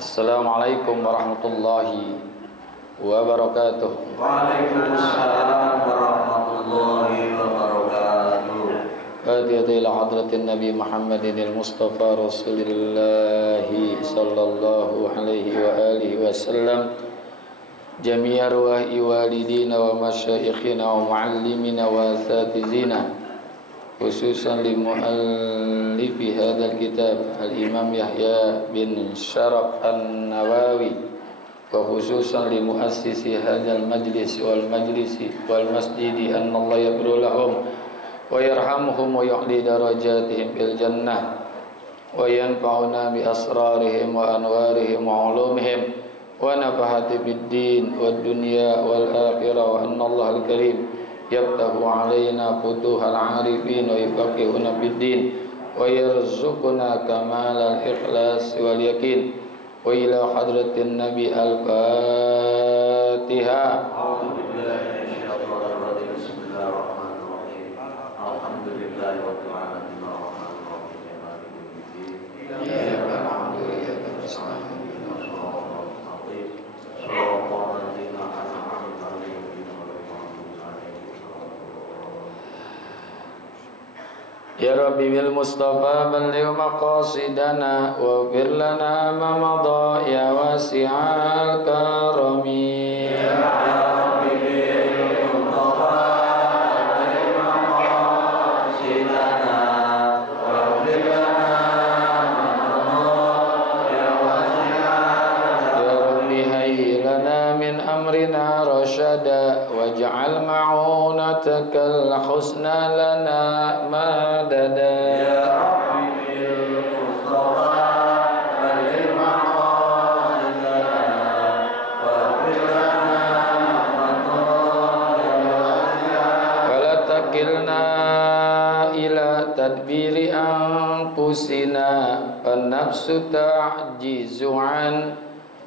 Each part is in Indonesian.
Assalamualaikum warahmatullahi wabarakatuh. Waalaikumsalam warahmatullahi wabarakatuh. Hadiyati ila hadratin Nabi Muhammadin al-Mustafa Rasulillahi sallallahu alaihi wa alihi wasallam. Jami'a ruwahi walidina wa masyaikhina wa muallimina wa asatizina, khususan li muallifi hadzal kitab al-Imam Yahya bin Syaraf an-Nawawi, wa khususan li muassisi hadzal majlis wal masjidi anna Allah yaghfir lahum wa yarhamhum wa yu'li darajatihim fil jannah wa yanfa'una bi asrarihim wa anwarihim wa ulumihim wa nafahati bid din wad dunya wal akhirah, wa anna Allah al-karim yaftahu alaina futuhal arifin wa yufaqihuna fid din wa yarzuquna kamalal ikhlas wal yakin. Wa ila hadratin nabi al-Fatiha. A'udzu billahi minasyaitonir rajim. Bismillahirrahmanirrahim. Alhamdulillahirabbil alamin arrahmanir rahim maliki yaumiddin. Iyyaka na'budu wa iyyaka nasta'in. Shiratal ladzina an'amta 'alaihim ghairil maghdubi 'alaihim. Ya Rabbi bil Mustafa balligh maqasidana wa fir lana ma madha ya wasi'al karami. Ya Rabbi bil Mustafa balligh maqasidana wa fir lana ma madha ya wasi'al. Ya Rabbi hayyi lana min amrina rashada waj'al ma'unatakal husna lana madada. Ya Rabbi bil Mustafa balligh maqasidana wa fir lana ma madha ya wasi'al. Wala takilna ila tadbiri anfusina fan nafsu ta'jizu an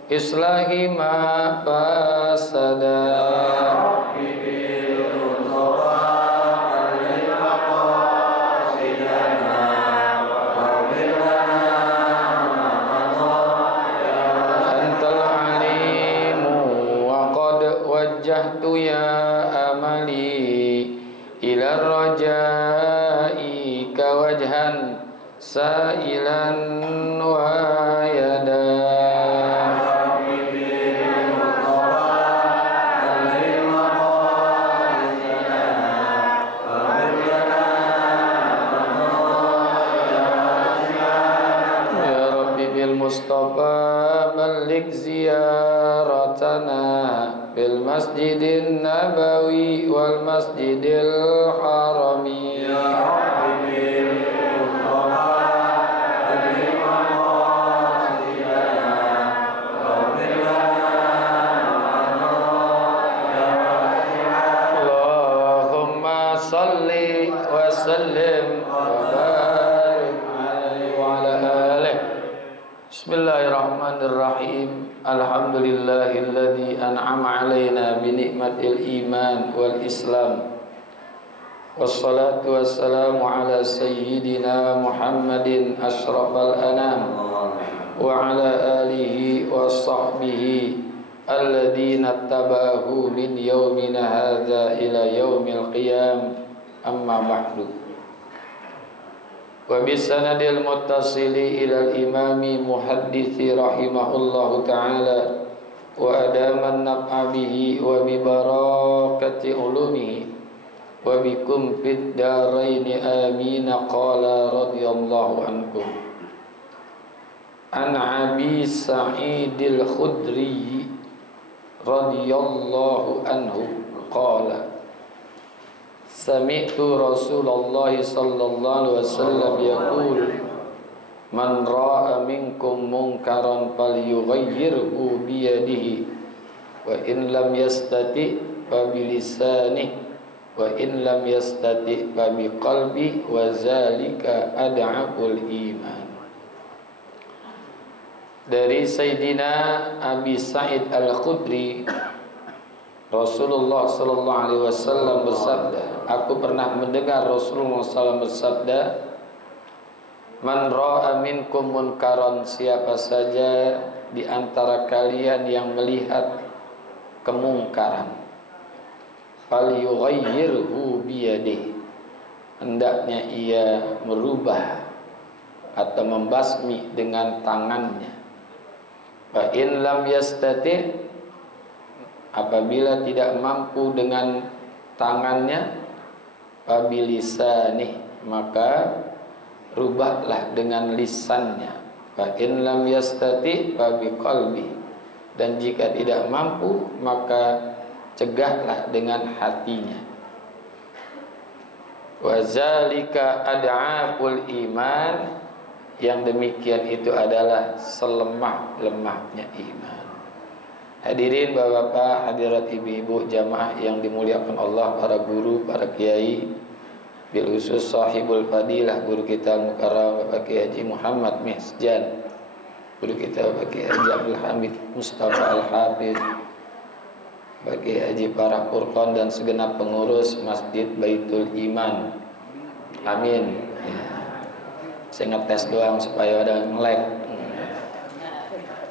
islahi ma fasada. Rabbi bil Mustafa balligh maqasidana wa fir lana ma madha ya wasi'al. Antal alimu wa qad wajjahtu ya amali ila rajai ka wajhan sa'ilan wa yada. Rabbi bil Mustafa balligh maqasidana wa fir lana ma madha ya wasi'al. Ya Rabbi bil Mustafa balligh ziyaratana bil masjidin nabawi wal masjidil harami. Ya Rabbi bil Mustafa balligh maqasidana wa fir lana ma madha ya wasi'al. Allahumma salli wa sallim wa barik alaihi wa ala alihi. Bismillahirrahmanirrahim. Alhamdulillahilladzi an'ama alaina bi ni'matil iman wal islam. Wassalatu wassalamu ala sayyidina Muhammadin asyrafal anam wa ala alihi wa sahbihi alladzina tabahu min yaumina hadza ila yaumil qiyam. Amma ba'du. Wa bisanadil muttasili ilal imami muhaddithi rahimahullahu ta'ala wa adaman naf'a bihi wa bi barakati ulumihi wa bikum fid daraini amin. Qala radhiyallahu ankum an Abi Sa'idil Khudri radhiyallahu anhu qala sami'tu Rasulullah sallallahu alaihi wasallam yaqul man ra'a minkum munkaran falyughayyirhu bi yadihi wa in lam yastati fa bi lisanihi wa in lam yastati fa bi qalbi wa zalika ad'aful iman. Dari Sayyidina Abi Sa'id Al-Khudri, Rasulullah sallallahu alaihi wasallam bersabda, aku pernah mendengar Rasulullah SAW bersabda, man ra'a minkum munkaran, siapa saja di antara kalian yang melihat kemungkaran, falyughayyirhu biyadihi, hendaknya ia merubah atau membasmi dengan tangannya. Fa in lam yastati, apabila tidak mampu dengan tangannya, fa bilisani, maka rubahlah dengan lisannya. Fa in lam yastati fa biqalbi, dan jika tidak mampu maka cegahlah dengan hatinya. Wa zalika ad'aful iman, yang demikian itu adalah selemah-lemahnya iman. Hadirin bapak-bapak, hadirat ibu-ibu jamaah yang dimuliakan Allah, para guru, para kiai, bil khusus sahibul fadilah, guru kita Mukarram Bapak Kiai Haji Muhammad Misjan, guru kita Bapak Kiai Haji Abdul Hamid Mustafa Al-Hafidz, Bapak Kiai Haji Farah Furqan, dan segenap pengurus Masjid Baitul Iman. Amin. Ya. Saya ngetes doang supaya ada nge-like.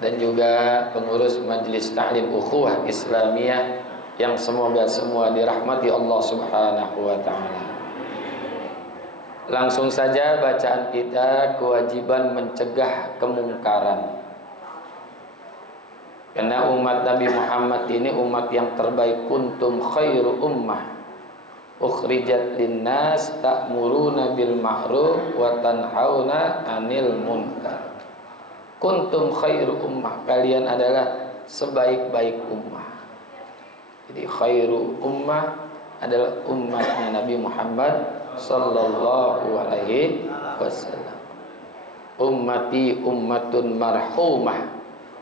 Dan juga pengurus Majelis Ta'lim Ukhuwah Islamiyah yang semoga semua dirahmati Allah Subhanahu wa taala. Langsung saja bacaan kita, kewajiban mencegah kemungkaran. Karena umat Nabi Muhammad ini umat yang terbaik. Kuntum khairu ummah ukhrijat linnas ta'muruna bil ma'ruf wa tanhauna 'anil munkar. Kuntum khairu ummah, kalian adalah sebaik-baik ummah. Jadi khairu ummah adalah umatnya Nabi Muhammad sallallahu alaihi wasallam. Ummati ummatun marhumah,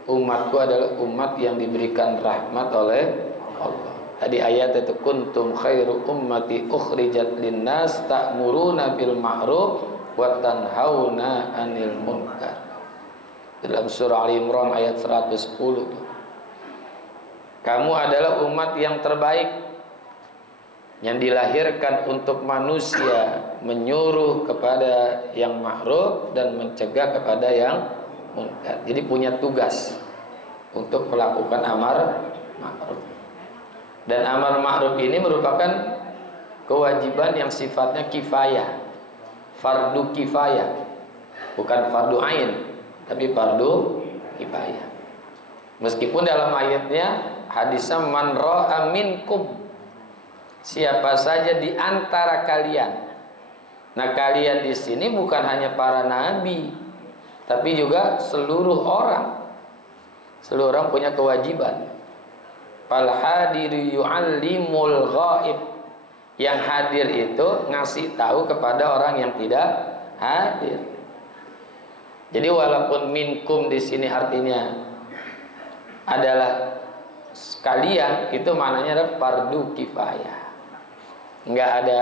umatku adalah umat yang diberikan rahmat oleh Allah. Tadi ayat itu kuntum khairu ummati ukhrijat linnas ta'muruna bil ma'ruf wa tanhauna 'anil munkar. Dalam surah Al-Imran ayat 110. Kamu adalah umat yang terbaik, yang dilahirkan untuk manusia menyuruh kepada yang ma'ruf dan mencegah kepada yang munkar. Jadi punya tugas untuk melakukan amar ma'ruf. Dan amar ma'ruf ini merupakan kewajiban yang sifatnya kifayah, fardu kifayah, bukan fardu ain, tapi fardu kifayah. Meskipun dalam ayatnya hadisnya man ra'a minkum, siapa saja di antara kalian. Nah, kalian di sini bukan hanya para nabi, tapi juga seluruh orang. Seluruh orang punya kewajiban. Fal hadiru yu'allimul ghaib, yang hadir itu ngasih tahu kepada orang yang tidak hadir. Jadi walaupun minkum di sini artinya adalah sekalian, itu maknanya adalah fardu kifayah. Enggak ada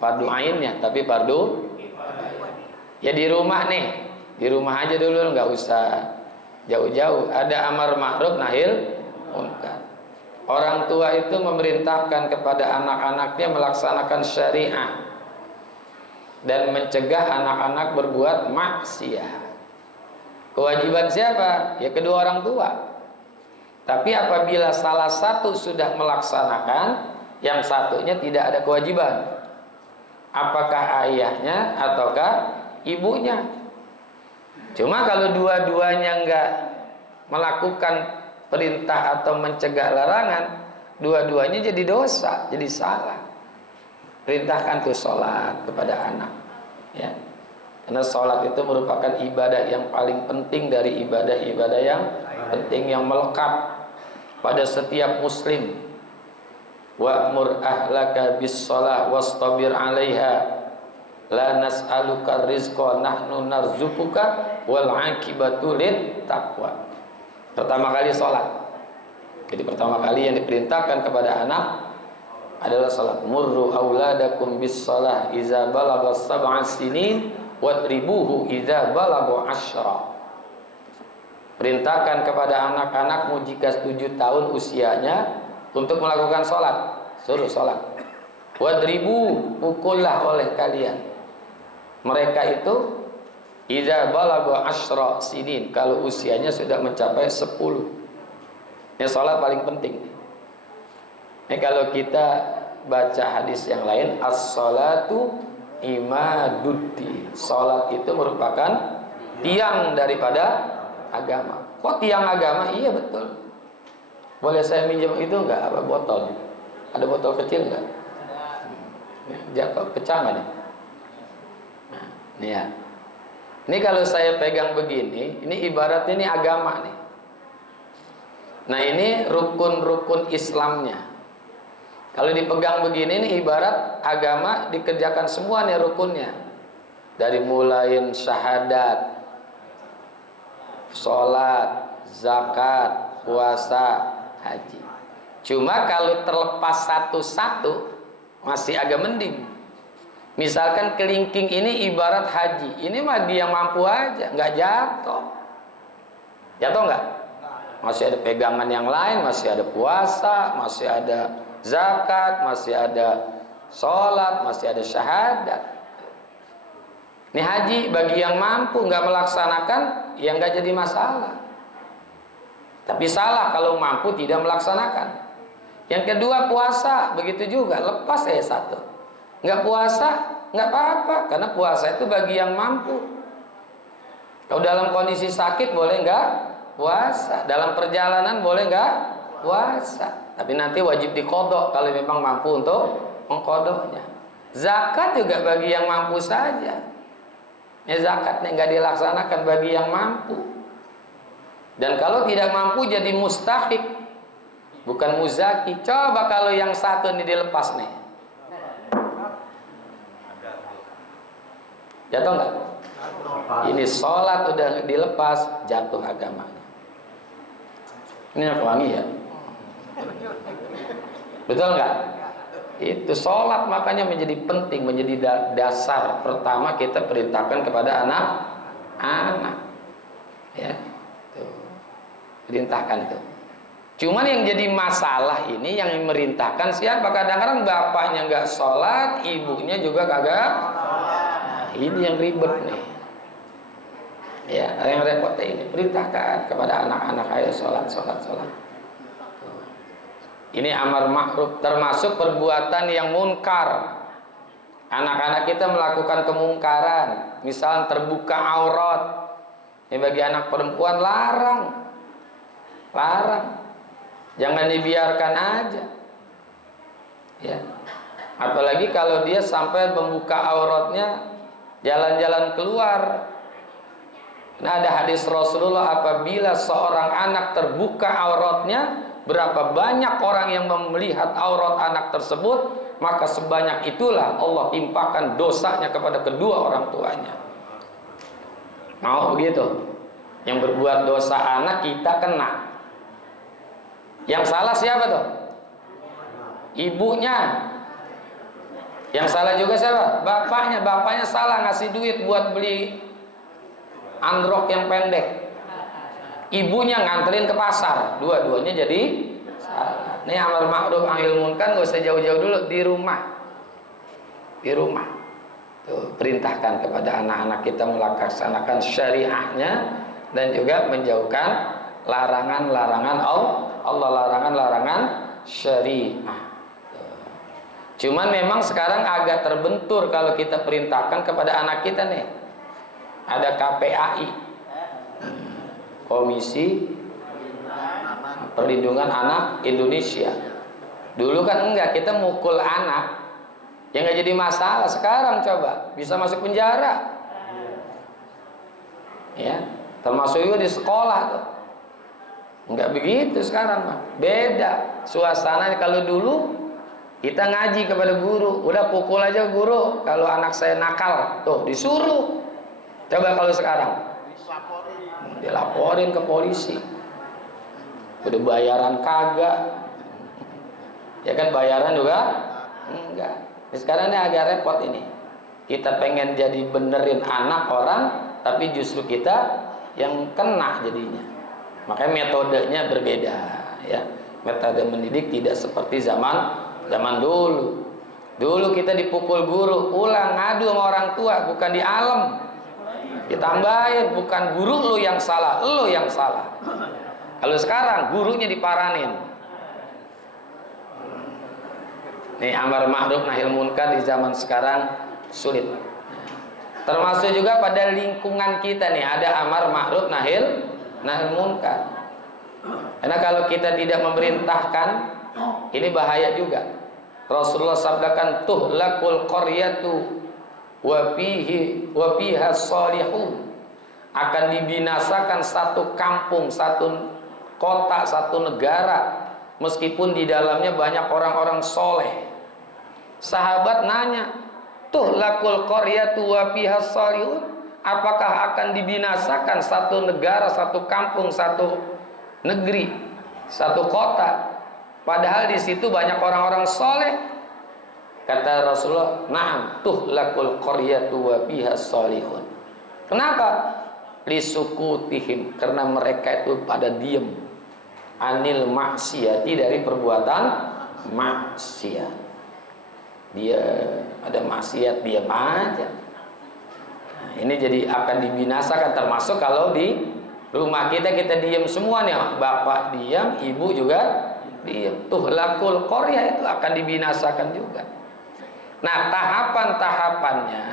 fardu ainnya, tapi fardu kifayah. Ya di rumah nih, di rumah aja dulu, enggak usah jauh-jauh. Ada amar ma'ruf nahil munkar. Orang tua itu memerintahkan kepada anak-anaknya melaksanakan syariah dan mencegah anak-anak berbuat maksiat. Kewajiban siapa? Ya kedua orang tua. Tapi apabila salah satu sudah melaksanakan, yang satunya tidak ada kewajiban. Apakah ayahnya ataukah ibunya? Cuma kalau dua-duanya enggak melakukan perintah atau mencegah larangan, dua-duanya jadi dosa, jadi salah. Perintahkan tuh sholat kepada anak, ya. Karena sholat itu merupakan ibadah yang paling penting dari ibadah-ibadah yang penting, yang melekat pada setiap muslim. Wa'mur ahlaka bis shalah wastabir 'alaiha la nas'aluka rizqa nahnu narzuquka wal 'aqibatu lit taqwa. Pertama kali sholat. Jadi pertama kali yang diperintahkan kepada anak adalah sholat. Murru auladakum bis shalah iza balagha sab'a sinin wadribuhu idza balagha 'ashra. Perintahkan kepada anak-anakmu jika 7 tahun usianya untuk melakukan sholat. Suruh sholat. Wadribu, pukullah oleh kalian mereka itu Idza balagha 10 sinin, kalau usianya sudah mencapai 10. Ini salat paling penting. Ini kalau kita baca hadis yang lain, as-salatu imaduddin. Salat itu merupakan tiang daripada agama. Kok tiang agama? Iya betul. Boleh saya minjem itu enggak? Apa botol? Ada botol kecil enggak? Jatuh pecah nggak nih? Nah, nih ya. Ini kalau saya pegang begini, ini ibaratnya ini agama nih. Nah ini rukun-rukun Islamnya. Kalau dipegang begini, ini ibarat agama dikerjakan semua nih rukunnya. Dari mulai syahadat, sholat, zakat, puasa, haji. Cuma kalau terlepas satu-satu masih agak mending. Misalkan kelingking ini ibarat haji, ini mah dia mampu aja, nggak jatuh. Jatuh nggak? Masih ada pegangan yang lain, masih ada puasa, masih ada zakat, masih ada sholat, masih ada syahadat. Ini haji bagi yang mampu nggak melaksanakan, ya nggak jadi masalah. Tapi salah kalau mampu tidak melaksanakan. Yang kedua puasa, begitu juga, lepas saya satu. Nggak puasa, nggak apa-apa, karena puasa itu bagi yang mampu. Kalau dalam kondisi sakit boleh nggak puasa, dalam perjalanan boleh nggak puasa. Tapi nanti wajib diqodho kalau memang mampu untuk mengqodhonya. Zakat juga bagi yang mampu saja. Ya zakatnya nggak dilaksanakan bagi yang mampu. Dan kalau tidak mampu jadi mustahik, bukan muzaki. Coba kalau yang satu ini dilepas nih, jatuh nggak? Ini sholat udah dilepas, jatuh agamanya. Ini yang wangi ya, betul nggak? Itu sholat makanya menjadi penting, menjadi dasar pertama kita perintahkan kepada anak-anak. Ya, tuh. Perintahkan tuh. Cuman yang jadi masalah ini yang merintahkan siapa? Kadang-kadang bapaknya nggak sholat, ibunya juga kagak. Nah, ini yang ribet nih. Ya, yang repotnya ini perintahkan kepada anak-anak ayo sholat. Ini amar ma'ruf, termasuk perbuatan yang munkar. Anak-anak kita melakukan kemungkaran, misal terbuka aurat. Ini bagi anak perempuan larang. Jangan dibiarkan aja. Ya. Apalagi kalau dia sampai membuka auratnya jalan-jalan keluar. Nah, ada hadis Rasulullah, apabila seorang anak terbuka auratnya, berapa banyak orang yang melihat aurat anak tersebut, maka sebanyak itulah Allah timpakan dosanya kepada kedua orang tuanya. Mau begitu? Yang berbuat dosa anak kita kena. Yang salah siapa tuh? Ibunya. Yang salah juga siapa? Bapaknya. Bapaknya salah ngasih duit buat beli androk yang pendek. Ibunya nganterin ke pasar. Dua-duanya jadi salah. Ini amar ma'ruf nahi munkar gak usah jauh-jauh dulu, di rumah. Di rumah. Tuh, perintahkan kepada anak-anak kita melaksanakan syariahnya dan juga menjauhkan larangan-larangan Allah, larangan-larangan syariah. Cuman memang sekarang agak terbentur kalau kita perintahkan kepada anak kita nih. Ada KPAI, Komisi Perlindungan Anak Indonesia. Dulu kan enggak, kita mukul anak yang nggak jadi masalah. Sekarang coba bisa masuk penjara. Ya, termasuk juga di sekolah tuh. Enggak begitu sekarang mah. Beda suasananya. Kalau dulu kita ngaji kepada guru, udah pukul aja guru kalau anak saya nakal, tuh disuruh. Coba kalau sekarang dilaporin ke polisi. Udah bayaran kagak. Ya kan bayaran juga enggak. Sekarang ini agak repot ini. Kita pengen jadi benerin anak orang, tapi justru kita yang kena jadinya. Makanya metodenya berbeda, ya. Metode mendidik tidak seperti zaman dulu. Dulu kita dipukul guru, pulang ngadu sama orang tua, bukan di alam. Ditambahin, bukan guru lu yang salah, lu yang salah. Kalau sekarang gurunya diparanin. Nih amar ma'ruf nahi munkar di zaman sekarang sulit. Termasuk juga pada lingkungan kita nih ada amar ma'ruf nahi munkar. Karena kalau kita tidak memerintahkan, ini bahaya juga. Rasulullah sabdakan tuhlakul qaryatu wa fiha salihun. Akan dibinasakan satu kampung, satu kota, satu negara, meskipun di dalamnya banyak orang-orang soleh. Sahabat nanya, tuhlakul qaryatu wa fiha salihun, apakah akan dibinasakan satu negara, satu kampung, satu negeri, satu kota, padahal di situ banyak orang-orang soleh? Kata Rasulullah, na'am, tuhlakul qaryatu wa fiha salihun. Kenapa? Lisukutihim, karena mereka itu pada diem, anil maksiati, dari perbuatan maksiat. Dia ada maksiat, diam aja. Nah, ini jadi akan dibinasakan. Termasuk kalau di rumah kita diem semua nih, bapak diam, ibu juga diam. Tuhlakul qaryah itu akan dibinasakan juga. Nah, tahapan-tahapannya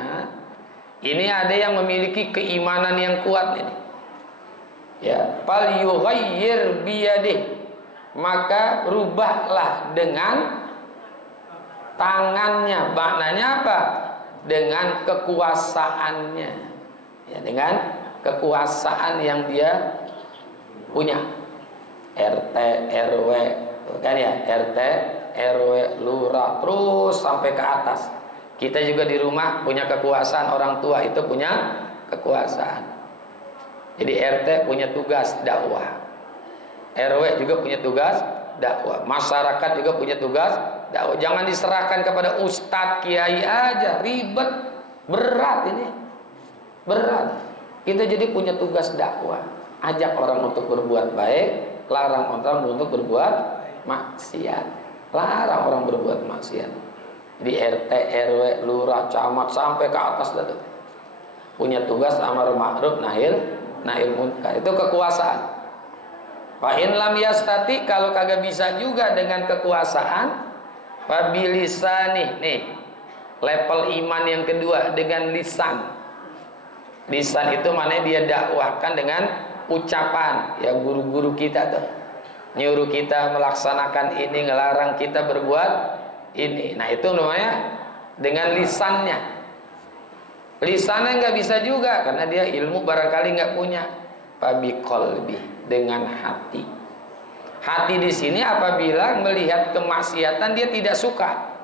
ini ada yang memiliki keimanan yang kuat ini. Ya, fal yughayyir biyadih, maka rubahlah dengan tangannya. Maknanya apa? Dengan kekuasaannya. Ya, dengan kekuasaan yang dia punya. RT, RW, kan ya, RT, RW, lurah, terus sampai ke atas. Kita juga di rumah punya kekuasaan, orang tua itu punya kekuasaan. Jadi RT punya tugas dakwah, RW juga punya tugas dakwah, masyarakat juga punya tugas dakwah. Jangan diserahkan kepada ustadz, kiai aja, ribet, berat ini, berat. Kita jadi punya tugas dakwah, ajak orang untuk berbuat baik, larang orang untuk berbuat maksiat, larang orang berbuat maksiat. Di RT, RW, lurah, camat sampai ke atas itu punya tugas amar ma'ruf nahi munkar. Itu kekuasaan. Fa in lam yastati, kalau kagak bisa juga dengan kekuasaan, fa bilisani, nih level iman yang kedua, dengan lisan. Lisan itu mana dia dakwahkan dengan ucapan. Ya, guru-guru kita tuh nyuruh kita melaksanakan ini, ngelarang kita berbuat ini. Nah, itu namanya dengan lisannya. Lisannya nggak bisa juga karena dia ilmu barangkali nggak punya. Fabi qalbi, dengan hati. Hati di sini apabila melihat kemaksiatan dia tidak suka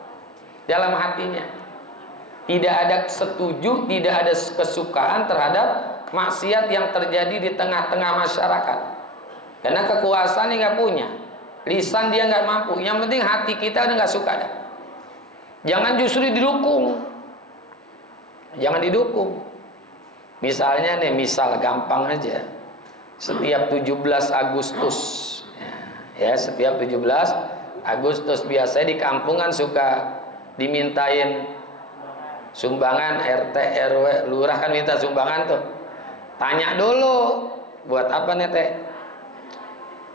dalam hatinya. Tidak ada setuju, tidak ada kesukaan terhadap maksiat yang terjadi di tengah-tengah masyarakat. Karena kekuasaan dia nggak punya, lisan dia nggak mampu. Yang penting hati kita udah nggak suka dah. Jangan justru didukung, jangan didukung. Misalnya nih, misal gampang aja, setiap 17 Agustus, ya setiap 17 Agustus biasanya di kampungan suka dimintain sumbangan. RT, RW, lurah kan minta sumbangan tuh. Tanya dulu, buat apa nih teh?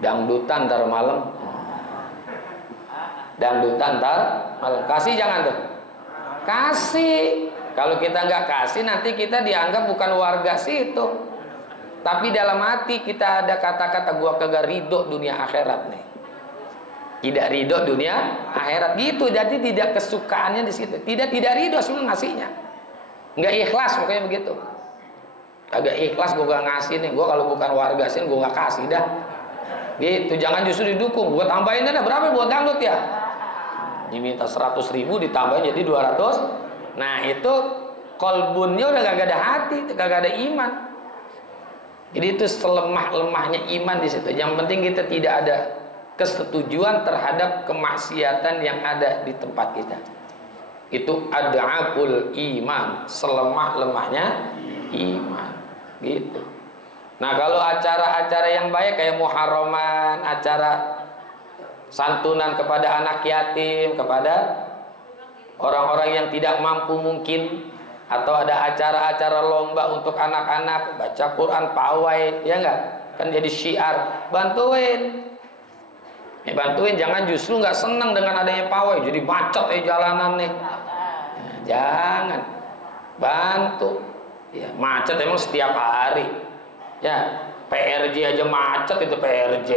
Dangdutan ntar malam. Dangdutan ntar malam. Kasih jangan tuh. Kasih. Kalau kita nggak kasih, nanti kita dianggap bukan warga situ. Tapi dalam hati kita ada kata-kata, gua kagak ridho dunia akhirat nih. Tidak ridho dunia akhirat gitu. Jadi tidak kesukaannya di situ. Tidak ridho sebenarnya ngasihnya. Nggak ikhlas pokoknya begitu. Kagak ikhlas, gua gak ngasih nih. Gua kalau bukan warga sini gua nggak kasih dah. Gitu, jangan justru didukung. Gua tambahin dah, berapa buat dangdut ya? Diminta 100.000 ditambahin jadi 200. Nah, itu kolbunnya udah gak ada hati, gak ada iman. Jadi itu selemah-lemahnya iman di situ. Yang penting kita tidak ada kesetujuan terhadap kemaksiatan yang ada di tempat kita. Itu ad'aful iman, selemah-lemahnya iman. Gitu. Nah, kalau acara-acara yang baik kayak muharraman, acara santunan kepada anak yatim, kepada orang-orang yang tidak mampu mungkin, atau ada acara-acara lomba untuk anak-anak baca Quran, pawai, ya enggak? Kan jadi syiar, bantuin. Bantuin, jangan justru nggak senang dengan adanya pawai, jadi macet jalanan nih. Nah, jangan, bantu. Ya, macet emang setiap hari. Ya, PRJ aja macet itu PRJ.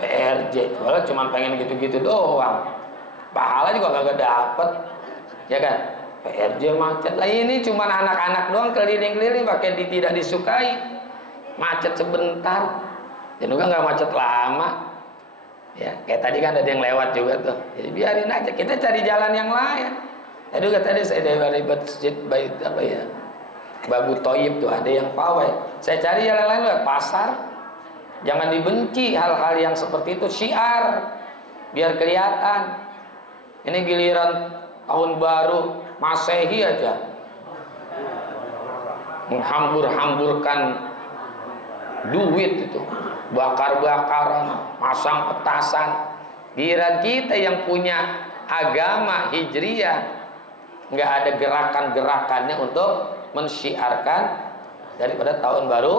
PRJ, soalnya cuma pengen gitu-gitu doang. Pahala juga kagak dapet, ya kan? PRJ macet. Lah ini cuma anak-anak doang keliling-keliling pakai tidak disukai. Macet sebentar, dan juga nggak macet lama. Ya, kayak tadi kan ada yang lewat juga tuh. Jadi biarin aja, kita cari jalan yang lain. Tadi saya dari masjid Bait apa ya? Babu Toyib tuh ada yang pawai. Saya cari jalan lain lewat pasar. Jangan dibenci hal-hal yang seperti itu, syiar biar kelihatan. Ini giliran tahun baru Masehi aja menghambur-hamburkan duit itu, bakar-bakaran, pasang petasan. Giliran kita yang punya agama hijriyah nggak ada gerakan-gerakannya untuk mensyiarkan daripada tahun baru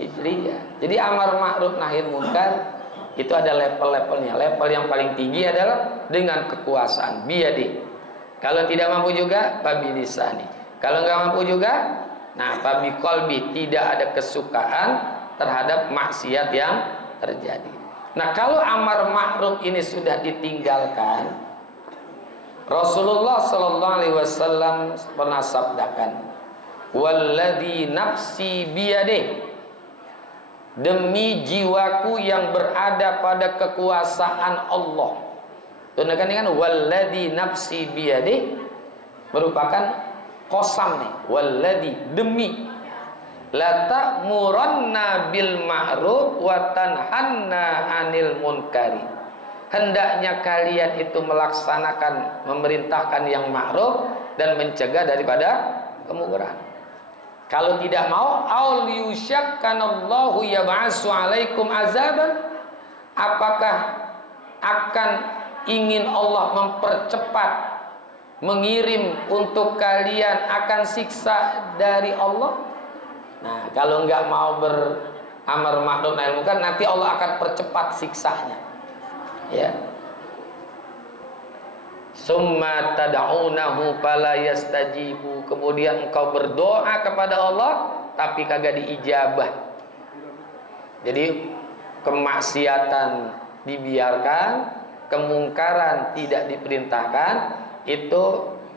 hijriyah. Jadi amar ma'ruf nahi munkar itu ada level-levelnya. Level yang paling tinggi adalah dengan kekuasaan biyadi. Kalau tidak mampu juga babi lisani. Kalau nggak mampu juga, nah babi qalbi, tidak ada kesukaan terhadap maksiat yang terjadi. Nah, kalau amar ma'ruf ini sudah ditinggalkan, Rasulullah sallallahu alaihi wasallam pernah sabdakan, "Walladzi nafsi biyadih," demi jiwaku yang berada pada kekuasaan Allah. Tunjukkan dengan walladzi nafsi biyadih merupakan qasam nih, walladzi, demi la ta'muranna bil ma'ruf wa tanhanna 'anil munkari. Hendaknya kalian itu melaksanakan, memerintahkan yang ma'ruf dan mencegah daripada kemunkaran. Kalau tidak mau, aul yusyakkanallahu yab'asu 'alaikum azaban, apakah akan ingin Allah mempercepat, mengirim untuk kalian akan siksa dari Allah? Nah, kalau nggak mau beramar ma'ruf nahi munkar, nanti Allah akan percepat siksanya. Ya. Summa tad'unahu fala yastajibu. Kemudian engkau berdoa kepada Allah tapi kagak diijabah. Jadi kemaksiatan dibiarkan, kemungkaran tidak diperintahkan, itu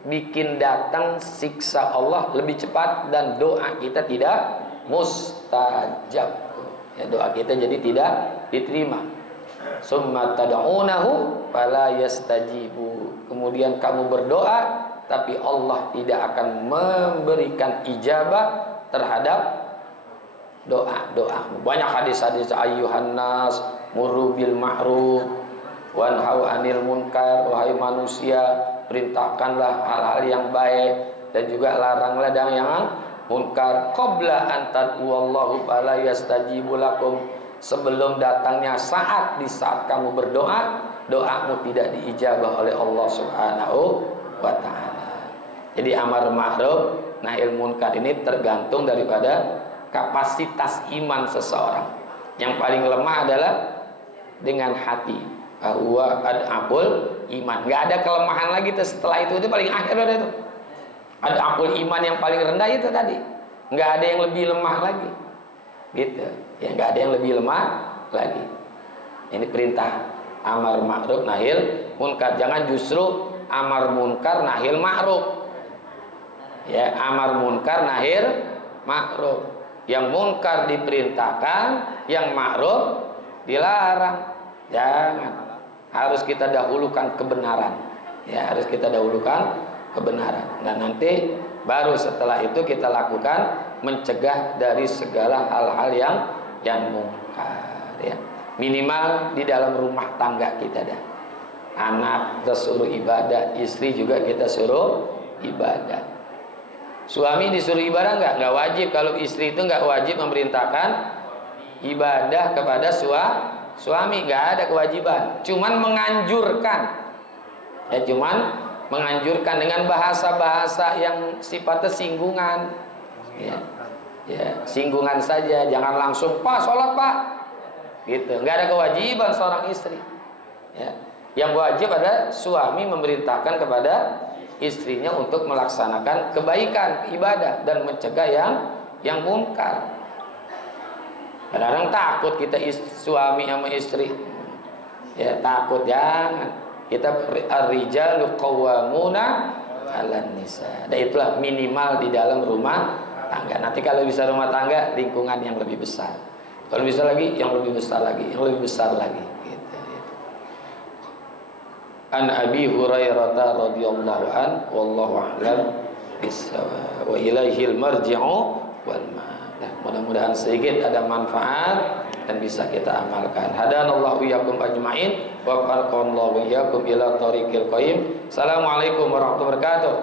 bikin datang siksa Allah lebih cepat dan doa kita tidak mustajab. Ya, doa kita jadi tidak diterima. Summa tad'unahu fala yastajibu. Kemudian kamu berdoa tapi Allah tidak akan memberikan ijabah terhadap doa-doa. Banyak hadis-hadis, ayyuhan nas murru bil ma'ruf wanhau 'anil munkar, wahai manusia perintahkanlah hal-hal yang baik dan juga laranglah dari yang munkar. Qabla an tad'uallahu fala yastajibu lakum, sebelum datangnya saat, di saat kamu berdoa, doamu tidak diijabah oleh Allah Subhanahu wa ta'ala. Jadi amar ma'ruf nahi munkar ini tergantung daripada kapasitas iman seseorang. Yang paling lemah adalah dengan hati. Bahwa ad'aful iman, nggak ada kelemahan lagi tuh setelah itu paling akhir udah itu. Ad'aful iman yang paling rendah itu tadi, nggak ada yang lebih lemah lagi, gitu. Ya, nggak ada yang lebih lemah lagi. Ini perintah amar ma'ruf nahil munkar. Jangan justru amar munkar nahil ma'ruf. Ya, amar munkar nahil ma'ruf. Yang munkar diperintahkan, yang ma'ruf dilarang. Jangan. Harus kita dahulukan kebenaran. Ya, harus kita dahulukan kebenaran. Nah, nanti baru setelah itu kita lakukan mencegah dari segala hal-hal yang munkar, ya. Minimal di dalam rumah tangga kita dah. Anak kita suruh ibadah, istri juga kita suruh ibadah. Suami disuruh ibadah nggak wajib. Kalau istri itu nggak wajib memerintahkan ibadah kepada suami, nggak ada kewajiban. Cuman menganjurkan, ya, cuman menganjurkan dengan bahasa-bahasa yang sifatnya singgungan, ya, ya singgungan saja, jangan langsung Pak sholat Pak, gitu. Nggak ada kewajiban seorang istri, ya. Yang wajib adalah suami memerintahkan kepada istrinya untuk melaksanakan kebaikan ibadah dan mencegah yang munkar. Kadang-kadang takut kita suami sama istri, ya takut, jangan. Kita ar-rijalu qawwamuna 'alan nisa. Dan itulah minimal di dalam rumah tangga. Nanti kalau bisa rumah tangga, lingkungan yang lebih besar. Kalau bisa lagi, yang lebih besar lagi, yang lebih besar lagi. Gitu. An Abi Hurairah radhiyallahu an, wallahu a'lam bissawab. Wa ilaihil marji'u wal ma'ad. Nah, mudah-mudahan sedikit ada manfaat dan bisa kita amalkan. Hadanallahu iyyakum ajmain wa farqallahu iyyakum ila thariqil qayyim. Assalamualaikum warahmatullahi wabarakatuh.